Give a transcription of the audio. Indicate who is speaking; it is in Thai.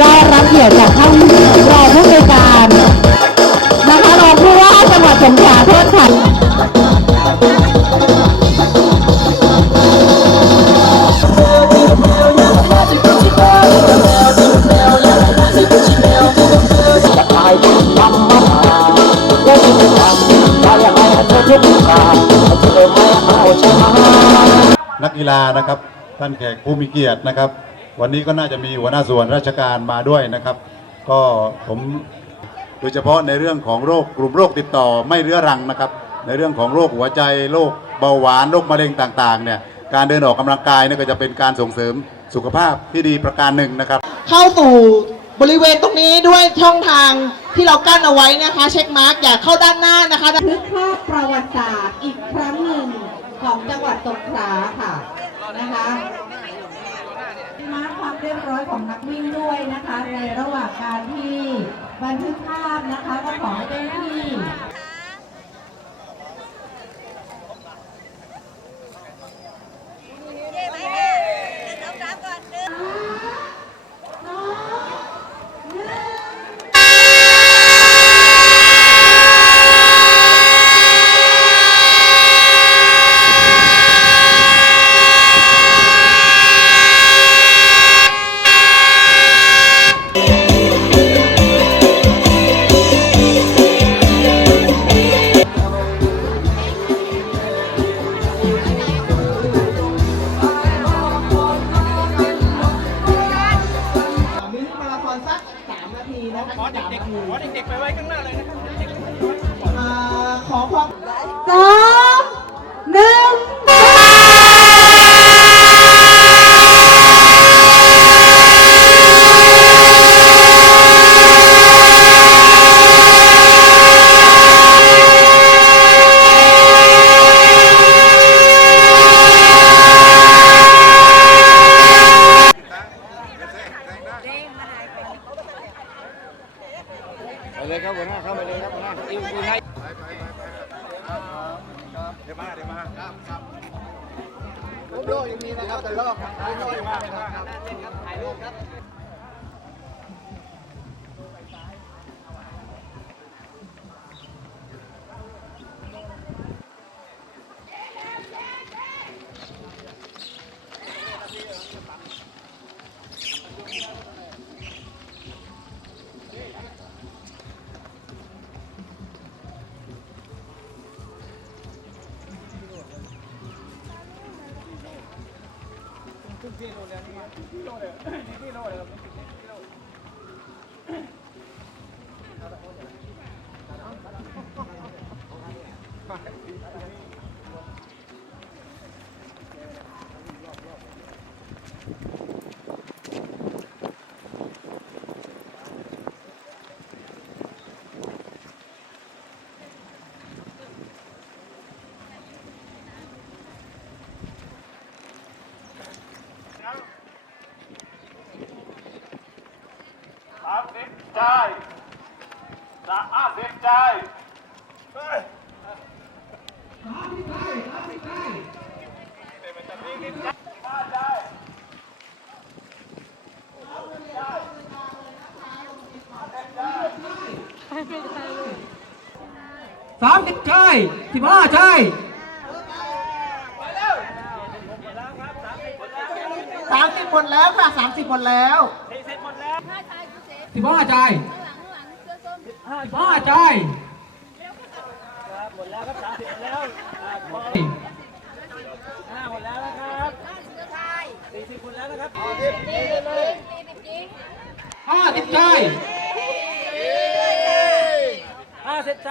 Speaker 1: ได้รับเกียรติจากท่านรองผู้ในวยการนะคะรองผู้ว่าจังหวัดสงขลาเทิดไทย
Speaker 2: นักกีฬานะครับท่านแขกผู้มีเกียรตินะครับ วันนี้ก็น่าจะมีหัวหน้าส่วนราชการมาด้วยนะครับ ก็ผมโดยเฉพาะในเรื่องของโรคกลุ่มโรคติดต่อไม่เรื้อรังนะครับ ในเรื่องของโรคหัวใจโรคเบาหวานโรคมะเร็งต่างๆเนี่ยการเดินออกกำลังกายเนี่ยก็จะเป็นการส่งเสริมสุขภาพที่ดีประการหนึ่งนะครับ
Speaker 3: เข้าสู่บริเวณตรงนี้ด้วยช่องทางที่เรากั้นเอาไว้นะคะ เช็คมาร์กอย่าเข้าด้านหน้านะคะบั
Speaker 1: นทึกภาพประวัติศาสตร์อีกครั้งหนึ่งของจังหวัดสงขลาค่ะนะคะ มาความเรียบร้อยของนักวิ่งด้วยนะคะ ในระหว่างการที่บันทึกภาพนะคะก็ขอให้เจ้าหน้าที่ เลยครับหัวหน้าเข้ามาเลยครับหัวหน้าอิวคุณให้ คเดี๋ยวมาเดี๋ยวมาครับครับลูกยังมีนะครับแต่ลอกไม่น้อยมากครับถ่ายรูปครับ လို့လည်းဒီဒီလို့လည်းဒီဒီလို့လည်းမဖြစ်ဘူးဒီလို့ဒါတော့ဟုတ်တယ်ဒါတော့ สามสิบใจสามห้าสิบใจสามสิบใจสามสิบใจห้าใจ
Speaker 4: สามสิบใจสิบห้าใจ
Speaker 3: สามสิบหมดแล้วค่ะสามสิบหมดแล้วสี่สิบหมดแล้ว
Speaker 4: าใจสิบห้าใจหมดแล้วครับสามสิบแล้วห้าหมดแล้วนะครับสี่สิบหมดแล้วนะครับห้าสิบใจ